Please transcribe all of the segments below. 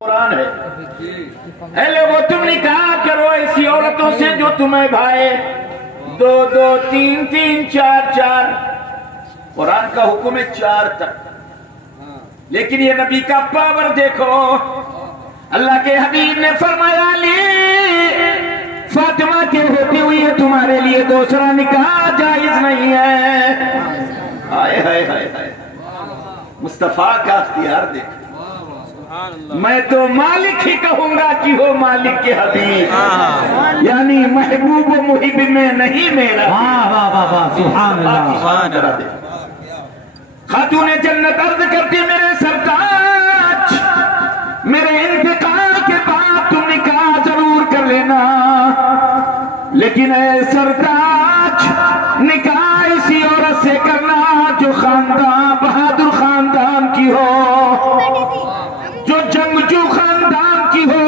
قرآن ہے اے لوگو تم نکاح کرو ایسی عورتوں سے جو تمہیں بھائے، دو دو تین تین چار چار، قرآن کا حکم ہے 4 تک، لیکن یہ نبی کا پاور دیکھو۔ اللہ کے حبیب نے فرمایا علی فاطمہ کے ہوتے ہوئے تمہارے لیے دوسرا نکاح جائز نہیں ہے۔ ہائے ہائے ہائے ہائے، مصطفیٰ کا اختیار دیکھ۔ میں تو مالک ہی کہوں گا کہ ہو مالک کے حبیب، یعنی محبوب و محب میں نہیں میرا۔ سبحان اللہ۔ خاتون جنت عرض کرتی میرے سرتاج، میرے انتقال کے بعد تم نکاح ضرور کر لینا، لیکن اے سرتاج نکاح اسی عورت سے کرنا جو خاندان بہادر خاندان کی ہو، جو جنگجو خاندان کی ہو،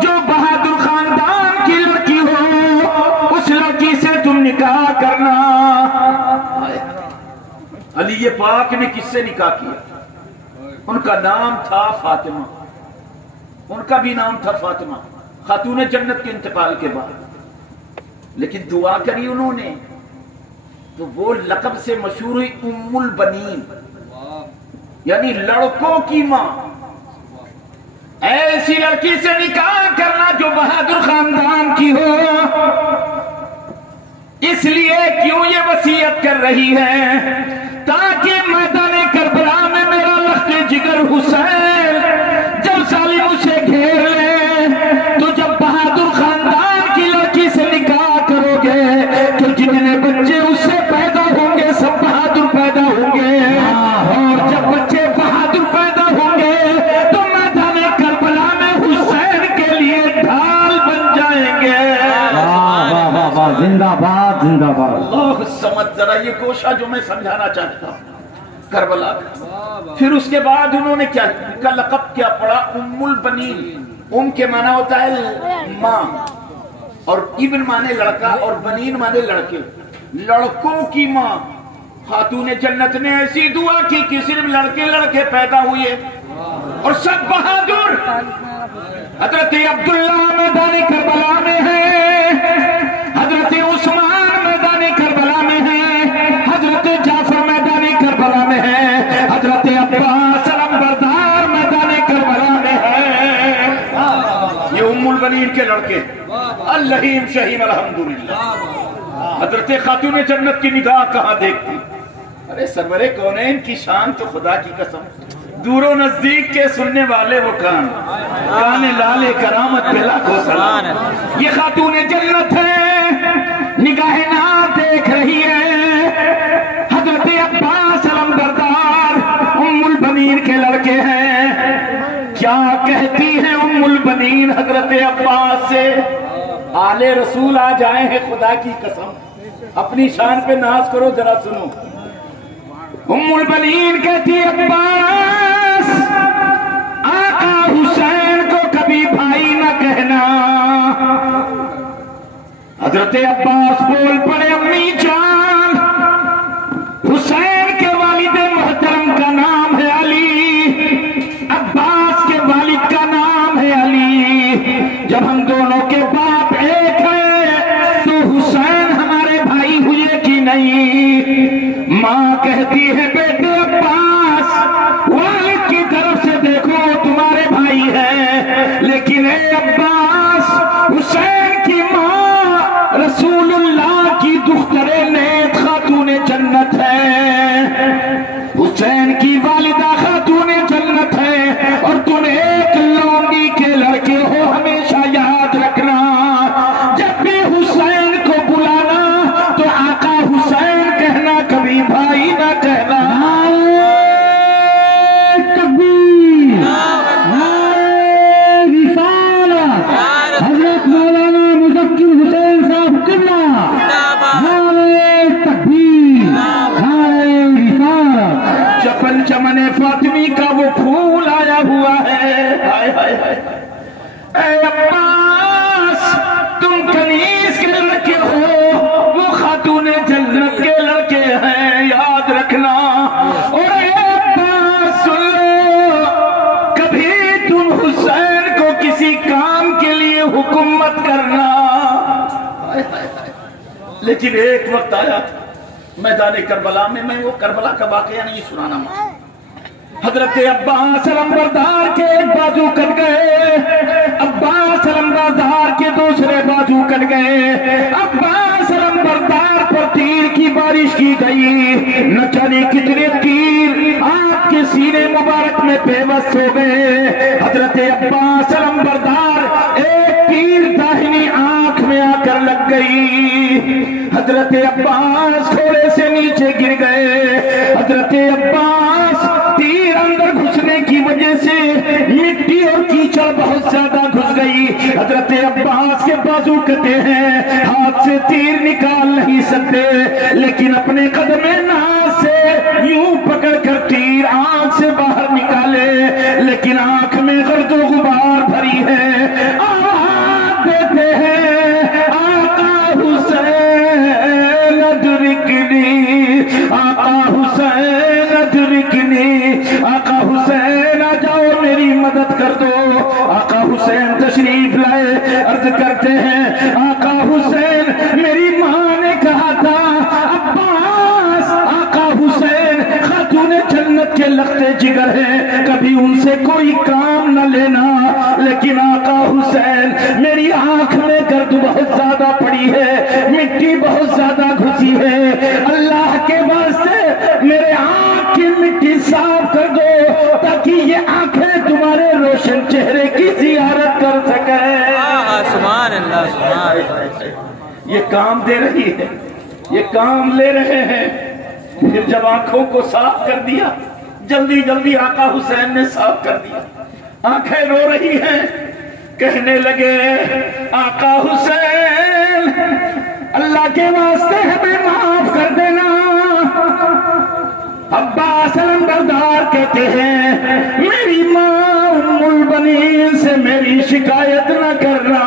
جو بہادر خاندان کی لڑکی ہو، اس لڑکی سے تم نکاح کرنا۔ علی پاک نے کس سے نکاح کیا؟ ان کا نام تھا فاطمہ، ان کا بھی نام تھا فاطمہ، خاتون جنت کے انتقال کے بعد، لیکن دعا کری انہوں نے تو وہ لقب سے مشہور ہوئی ام البنین، یعنی لڑکوں کی ماں۔ ایسی لڑکی سے نکاح کرنا جو بہادر خاندان کی ہو، اس لیے کیوں یہ وصیت کر رہی ہے؟ تاکہ میدان کربلا میں میرا لخت جگر حسین جب ظالم اسے گھیر لے تو جب بہادر خاندان کی لڑکی سے نکاح کرو گے تو جتنے بچے اس سے پیدا ہوں گے سب بہادر پیدا ہوں گے، اور جب بچے بہادر پیدا ہوں گے تو میدان کربلا میں حسین کے لیے ڈھال بن جائیں گے۔ زندہ باد زندہ باد۔ اللہ سمجھ ذرا یہ گوشہ جو میں سمجھانا چاہتا ہوں کربلا کا۔ پھر اس کے بعد انہوں نے کیا، ان کا لقب کیا پڑا؟ ام البنین۔ ام کے معنی ہوتا ہے ماں، اور ابن مانے لڑکا اور بنین مانے لڑکے، لڑکوں کی ماں۔ خاتون جنت نے ایسی دعا کی کہ صرف لڑکے لڑکے پیدا ہوئے اور سب بہادر۔ حضرت عبداللہ میدان کربلا میں ہے، حضرت عثمان میدان کربلا میں ہے، حضرت جعفر میدان کربلا میں ہے، حضرت عباس علمبردار میدان کربلا میں ہے۔ یہ ام البنین کے لڑکے، اللہیم شہیم الحمدللہ۔ حضرت خاتون جنت کی نگاہ کہاں دیکھتی؟ ارے سرور کونین کی شان تو خدا کی قسم، دور و نزدیک کے سننے والے وہ کان لال کرامت پہلا کو سلام۔ یہ خاتون جنت ہے، نگاہ نام دیکھ رہی ہے۔ حضرت عباس علمبردار ام البنین کے لڑکے ہیں۔ کیا کہتی ہے ام البنین حضرت عباس سے؟ آل رسول آ جائے ہیں، خدا کی قسم اپنی شان پہ ناز کرو، ذرا سنو۔ ام البنین کہتی عباس آقا حسین کو کبھی بھائی نہ کہنا۔ حضرت عباس بول پڑے امی جان، حسین کے والد محترم کا نام ہے علی، عباس کے والد کا نام ہے علی، جب ہم دونوں کے باپ ایک ہیں تو حسین ہمارے بھائی ہوئے کہ نہیں؟ ماں کہتی ہے بیٹے عباس والد کی طرف سے دیکھو تمہارے بھائی ہیں، لیکن اے عباس حسین کی ماں رسول اللہ کی دختر نیک خاتون جنت ہے، حسین کی والدہ خاتون جنت ہے، اور تم ایک لونڈی کے لڑکے ہو۔ ہمیشہ یاد رکھنا جب بھی حسین کو بلانا تو آقا حسین کہنا، کبھی بھائی نہ کہنا۔ حضرت مولانا مظفر حسین صاحب قبلہ، چپن چمن فاطمی کا وہ پھول آیا ہوا ہے۔ اے عباس تم کنیز کے لڑکے ہو، وہ خاتون جنت کے لڑکے ہیں، یاد رکھنا۔ اور اے عباس سن لو، کبھی تم حسین لیکن ایک وقت آیا تھا میدان کربلا میں وہ کربلا کا واقعہ نہیں سنانا ماں. حضرت عباس علمبردار کے ایک بازو کٹ گئے, عباس علمبردار کے دوسرے بازو کٹ گئے, عباس علمبردار پر تیر کی بارش کی گئی, نہ جانے کتنے تیر آپ کے سینے مبارک میں بے بس ہو گئے. حضرت عباس علمبردار ایک تیر داہنی آنکھ میں آ کر لگ گئی, حضرت عباس گھوڑے سے نیچے گر گئے. حضرت عباس تیر اندر گھسنے کی وجہ سے مٹی اور کیچڑ بہت زیادہ گھس گئی. حضرت عباس کے بازو کٹے ہیں, ہاتھ سے تیر نکال نہیں سکتے, لیکن اپنے قدم ناز سے یوں پکڑ کر تیر آنکھ سے باہر نکالے, لیکن آنکھ میں گرد و غبار بھری ہے. آواز دیتے ہیں آقا حسین ادرکنی, آقا حسین ادرکنی, آقا حسین آ جاؤ میری مدد کر دو. آقا حسین تشریف لائے, عرض کرتے ہیں آقا حسین میری ماں نے کہا تھا عباس آقا حسین خاتون جنت کے لختے جگر ہیں, کبھی ان سے کوئی کام نہ لینا, لیکن آقا حسین میری آنکھ میں گرد بہت زیادہ پڑی ہے, مٹی بہت زیادہ گھسی ہے, اللہ کے واسطے میرے آنکھ کی مٹی صاف کر دو تاکہ یہ آنکھیں تمہارے روشن چہرے کی زیارت کر سکیں. سبحان اللہ سبحان اللہ. یہ کام دے رہی ہے, یہ کام لے رہے ہیں. پھر جب آنکھوں کو صاف کر دیا, جلدی جلدی آقا حسین نے صاف کر دیا, آنکھیں رو رہی ہیں, کہنے لگے آقا حسین اللہ کے واسطے ہمیں معاف کر دینا. عباس علمبردار کہتے ہیں میری ماں ام البنین سے میری شکایت نہ کرنا,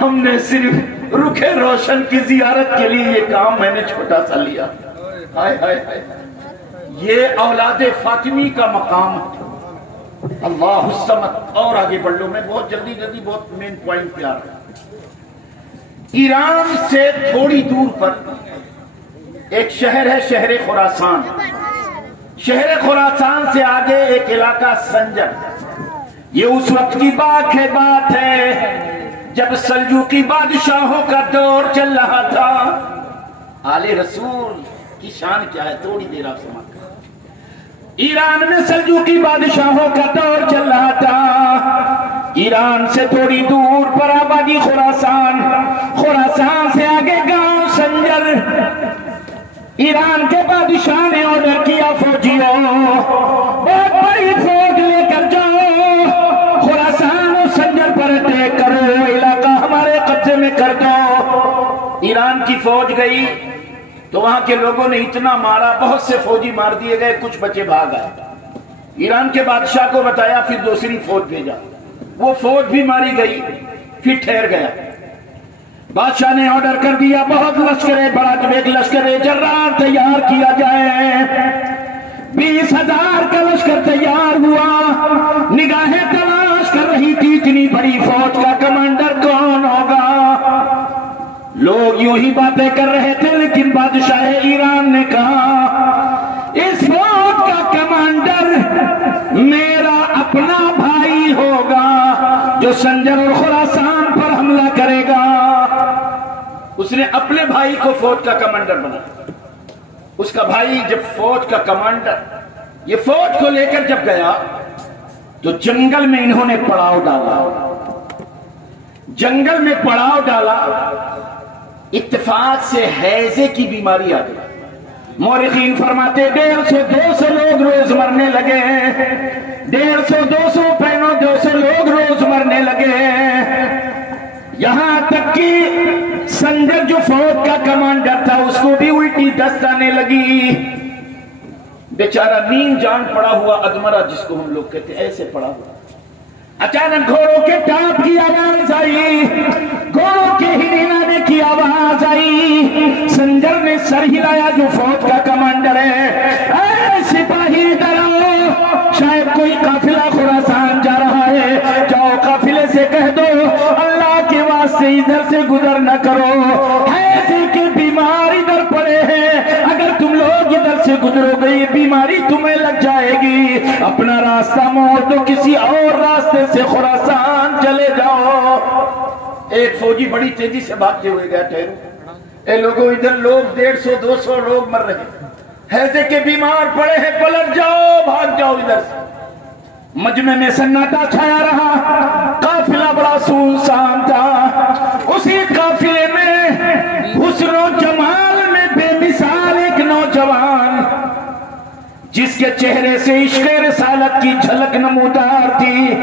ہم نے صرف رخ روشن کی زیارت کے لیے یہ کام میں نے چھوٹا سا لیا. ہائے ہائے ہائے, یہ اولاد فاطمی کا مقام ہے. اللہ الصمد. اور آگے بڑھ لو, میں بہت جلدی بہت مین پوائنٹ پہ آ رہا ہوں. ایران سے تھوڑی دور پر ایک شہر ہے, شہر خراسان. شہر خراسان سے آگے ایک علاقہ سنجر. یہ اس وقت کی بات ہے جب سلجوقی بادشاہوں کا دور چل رہا تھا. آل رسول کی شان کیا ہے, تھوڑی دیر آپ سمجھ. ایران میں سلجوقی بادشاہوں کا دور چل رہا تھا. ایران سے تھوڑی دور پر آبادی خراسان, خراسان سے آگے گاؤں سنجر. ایران کے بادشاہ نے آرڈر کیا فوجیوں بہت بڑی فوج لے کر جاؤ, خراسان اور سنجر پر اٹیک کرو, علاقہ ہمارے قبضے میں کر دو. ایران کی فوج گئی تو وہاں کے لوگوں نے اتنا مارا, بہت سے فوجی مار دیے گئے, کچھ بچے بھاگ آئے. ایران کے بادشاہ کو بتایا, پھر دوسری فوج بھیجا, وہ فوج بھی ماری گئی, پھر ٹھہر گیا. بادشاہ نے آرڈر کر دیا بہت لشکریں, بڑا ایک لشکر جرار تیار کیا جائے. 20,000 کا لشکر تیار ہوا. نگاہیں تلاش کر رہی تھی اتنی بڑی فوج کا کمانڈر کون ہوگا. لوگ یوں ہی باتیں کر رہے تھے, لیکن بادشاہ ایران نے کہا اس فوج کا کمانڈر میرا اپنا بھائی ہوگا جو سنجر اور خراسان پر حملہ کرے گا. اس نے اپنے بھائی کو فوج کا کمانڈر بنایا. اس کا بھائی جب فوج کا کمانڈر, یہ فوج کو لے کر جب گیا تو جنگل میں انہوں نے پڑاؤ ڈالا. جنگل میں پڑاؤ ڈالا, اتفاق سے ہیضے کی بیماری آ گئی. مورخین فرماتے 150-200 لوگ روز مرنے لگے, 150-200 پینوں 200 لوگ روز مرنے لگے. یہاں تک کہ سنجر جو فوج کا کمانڈر تھا اس کو بھی الٹی دست آنے لگی. بیچارہ نیم جان پڑا ہوا ادمرا جس کو ہم لوگ کہتے ہیں, ایسے پڑا ہوا. اچانک گھوڑوں کے ٹاپ کی آواز آئی, گھوڑوں کے ہلانے کی آواز آئی. سنجر نے سر ہلایا جو فوج کا کمانڈر ہے, اے سپاہی ڈرو, شاید کوئی قافلہ خراسان جا رہا ہے, جاؤ قافلے سے کہہ دو اللہ کے واسطے ادھر سے گزر نہ کرو. اپنا راستہ موڑ دو، کسی اور راستے سے خراسان چلے جاؤ۔ ایک فوجی بڑی تیزی سے بھاگتے ہوئے گیا، ٹھہرو اے لوگوں، ادھر لوگ 150 200 لوگ مر رہے ہیں، ہیضے کے بیمار پڑے ہیں، پلٹ جاؤ، بھاگ جاؤ ادھر سے۔ مجمع میں سناٹا چھایا رہا، قافلہ بڑا سنسان تھا۔ اسی قافلے میں حسن و جمال میں بے مثال ایک نوجوان، جس کے چہرے سے عشق رسالت کی جھلک نمودار تھی،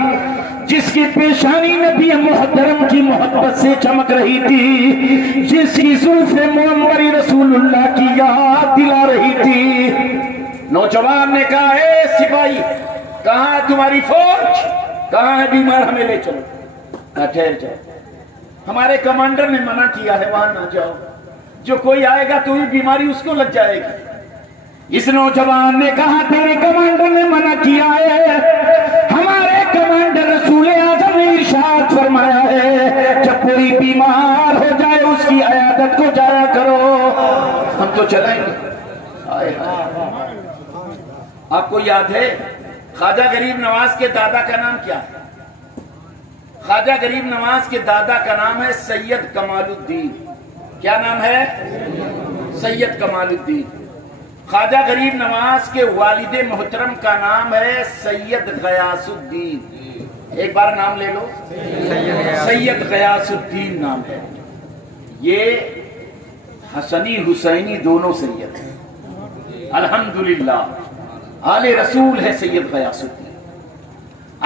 جس کی پیشانی نبی محترم کی محبت سے چمک رہی تھی، جس کی زلف معمری رسول اللہ کی یاد دلا رہی تھی۔ نوجوان نے کہا، اے سپاہی، کہاں ہے تمہاری فوج؟ کہاں ہے بیمار؟ ہمیں لے چلو۔ ٹھہر جاؤ، ہمارے کمانڈر نے منع کیا ہے، وہاں نہ جاؤ، جو کوئی آئے گا تو یہ بیماری اس کو لگ جائے گی۔ اس نوجوان نے کہا، تیرے کمانڈر نے منع کیا ہے، ہمارے کمانڈر رسول اعظم نے ارشاد فرمایا ہے جب کوئی بیمار ہو جائے اس کی عیادت کو جایا کرو۔ ہم تو چلیں گے۔ آپ کو یاد ہے خواجہ غریب نواز کے دادا کا نام کیا ہے؟ خواجہ غریب نواز کے دادا کا نام ہے سید کمال الدین۔ کیا نام ہے؟ سید کمال الدین۔ خواجہ غریب نواز کے والد محترم کا نام ہے سید غیاث الدین۔ ایک بار نام لے لو، سید غیاث الدین نام ہے۔ یہ حسنی حسینی دونوں سید ہیں، الحمدللہ۔ آل رسول ہے سید غیاث الدین۔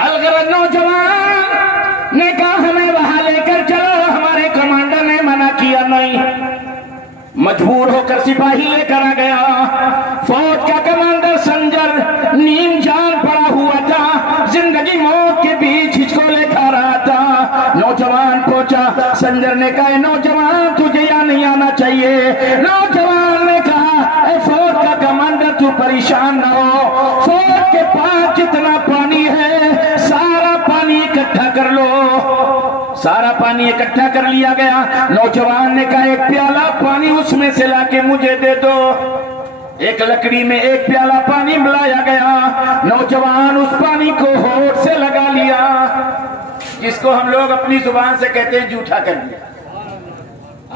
الغرض نوجوان نے کہا، ہمیں وہاں لے کر چلو، ہمارے کمانڈر نے منع کیا نہیں۔ مجبور ہو کر سپاہی لے کر آ گیا۔ فوج کا کمانڈر سنجر نیم جان پڑا ہوا تھا، زندگی موت کے بیچ ہچکولے کھا رہا تھا۔ نوجوان پہنچا، سنجر نے کہا، نوجوان تجھے یہاں نہیں آنا چاہیے۔ نوجوان نے کہا، اے فوج کا کمانڈر تو پریشان نہ ہو، فوج کے پاس جتنا پانی ہے سارا پانی اکٹھا کر لو۔ سارا پانی اکٹھا کر لیا گیا۔ نوجوان نے کہا، ایک پیالہ پانی اس میں سے لا کے مجھے دے دو۔ ایک لکڑی میں ایک پیالہ پانی ملایا گیا۔ نوجوان اس پانی کو ہونٹ سے لگا لیا، جس کو ہم لوگ اپنی زبان سے کہتے ہیں جھوٹا کر دیا۔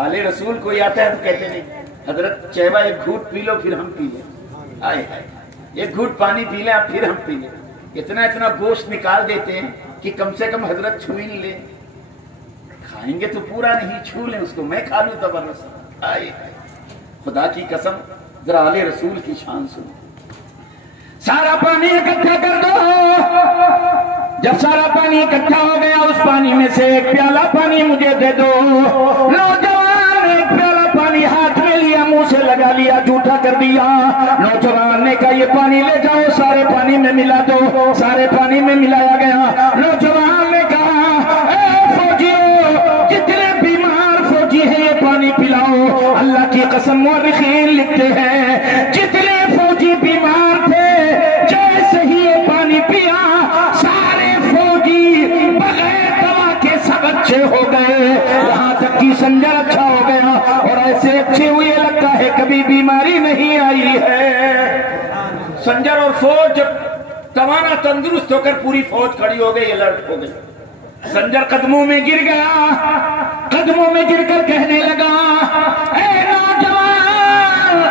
آل رسول کوئی آتا ہے تو کہتے نہیں، حضرت چہوا ایک گھوٹ پی لو پھر ہم پی لیں، آئے ایک گھوٹ پانی پی لیں پھر ہم پی لیں۔ اتنا اتنا گوشت نکال دیتے ہیں کہ کم سے کم حضرت چھو ہی نہیں لیں، کھائیں گے تو پورا نہیں، چھو لیں اس کو، میں کھا لوں زبردست۔ آئے خدا کی قسم، ذرا آل رسول کی شان سنو۔ سارا پانی اکٹھا کر دو۔ جب سارا پانی اکٹھا ہو گیا، اس پانی میں سے ایک پیالہ پانی مجھے دے دو۔ نوجوان نے ایک پیالہ پانی ہاتھ میں لیا، منہ سے لگا لیا، جھوٹا کر دیا۔ نوجوان نے کہا، یہ پانی لے جاؤ، سارے پانی میں ملا دو۔ سارے پانی میں ملایا گیا۔ نوجوان نے کہا، اے فوجیوں، جتنے بیمار فوجی ہیں یہ پانی پلاؤ۔ اللہ کی قسم مورخین لکھتے ہیں، جتنے فوجی بیمار تھے جیسے ہی یہ پانی پیا، سارے فوجی بغیر دوا کے سب اچھے ہو گئے، یہاں تک کہ سنجر اچھا ہو گیا، اور ایسے اچھے ہوئے لگتا ہے کبھی بیماری نہیں آئی ہے۔ سنجر اور فوج جب توانا تندرست ہو کر پوری فوج کھڑی ہو گئی، الرٹ ہو گئی۔ سنجر قدموں میں گر گیا، قدموں میں گر کر کہنے لگا، اے نوجوان،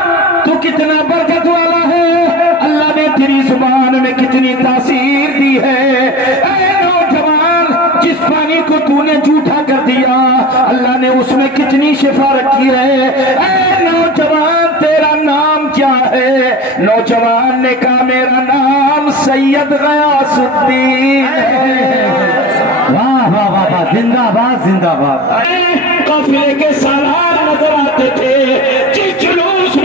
تو کتنا برکت والا ہے، اللہ نے تیری زبان میں کتنی تاثیر دی ہے۔ اے نوجوان، جس پانی کو تو نے جھوٹا کر دیا، اللہ نے اس میں کتنی شفا رکھی ہے۔ اے نوجوان، تیرا نام کیا ہے؟ نوجوان نے کہا، میرا نام سید غیاث الدین ہے۔ واہ واہ واہ واہ، زندہ باد زندہ باد۔ قافلے کے سالار نظر آتے تھے، جس جلوس